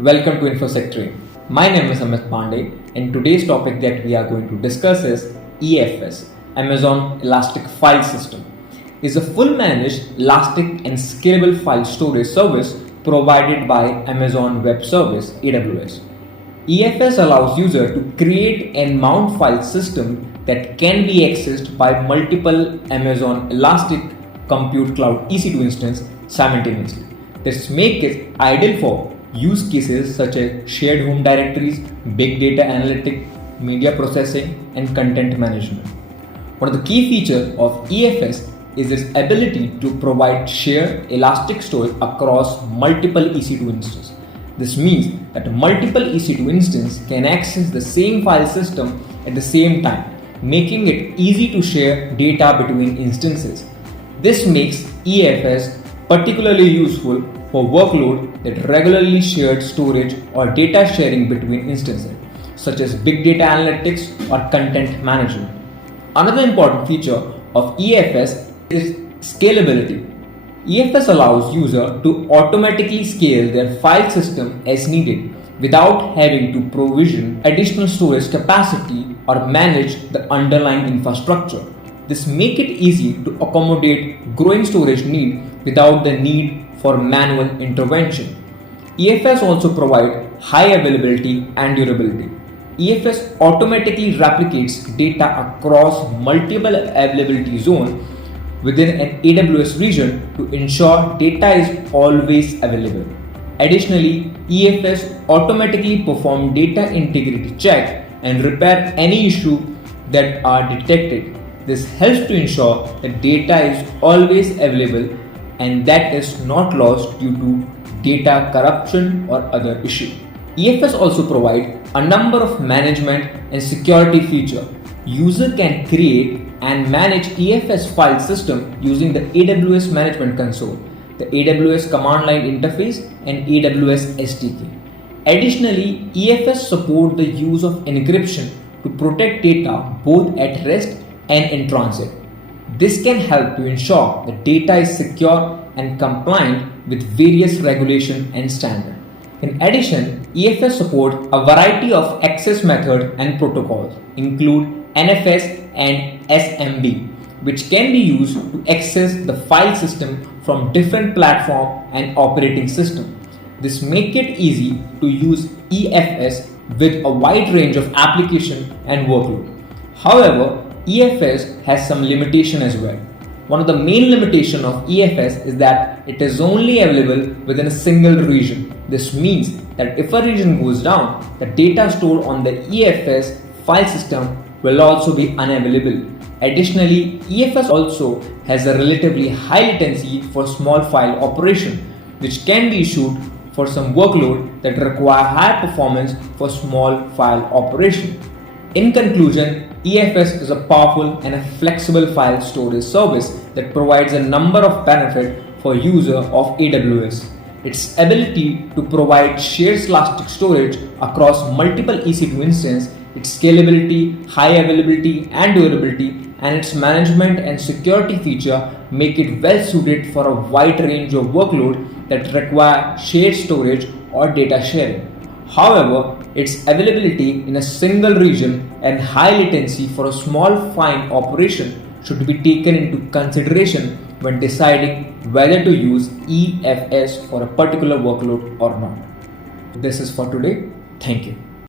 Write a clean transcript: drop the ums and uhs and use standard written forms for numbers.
Welcome to InfoSec. My name is Amit Pandey, and today's topic that we are going to discuss is EFS, Amazon Elastic File System. Is a full managed, elastic and scalable file storage service provided by Amazon Web Service (AWS). EFS allows users to create and mount file system that can be accessed by multiple Amazon Elastic Compute Cloud EC2 instances simultaneously. This makes it ideal for use cases such as shared home directories, big data analytics, media processing, and content management. One of the key features of EFS is its ability to provide shared elastic storage across multiple EC2 instances. This means that multiple EC2 instances can access the same file system at the same time, making it easy to share data between instances. This makes EFS particularly useful for workload that regularly shared storage or data sharing between instances, such as big data analytics or content management. Another important feature of EFS is scalability. EFS allows users to automatically scale their file system as needed without having to provision additional storage capacity or manage the underlying infrastructure. This makes it easy to accommodate growing storage needs without the need for manual intervention. EFS also provides high availability and durability. EFS automatically replicates data across multiple availability zones within an AWS region to ensure data is always available. Additionally, EFS automatically performs data integrity checks and repair any issues that are detected. This helps to ensure that data is always available and that is not lost due to data corruption or other issues. EFS also provides a number of management and security features. User can create and manage EFS file system using the AWS Management Console, the AWS Command Line Interface, and AWS SDK. Additionally, EFS supports the use of encryption to protect data both at rest and in transit. This can help to ensure the data is secure and compliant with various regulations and standards. In addition, EFS supports a variety of access methods and protocols, include NFS and SMB, which can be used to access the file system from different platforms and operating systems. This makes it easy to use EFS with a wide range of applications and workload. However, EFS has some limitation as well. One of the main limitations of EFS is that it is only available within a single region. This means that if a region goes down, the data stored on the EFS file system will also be unavailable. Additionally, EFS also has a relatively high latency for small file operation, which can be issued for some workload that require high performance for small file operation. In conclusion, EFS is a powerful and a flexible file storage service that provides a number of benefits for users of AWS. Its ability to provide shared elastic storage across multiple EC2 instances, its scalability, high availability and durability, and its management and security feature make it well suited for a wide range of workloads that require shared storage or data sharing. However, its availability in a single region and high latency for a small file operation should be taken into consideration when deciding whether to use EFS for a particular workload or not. This is for today. Thank you.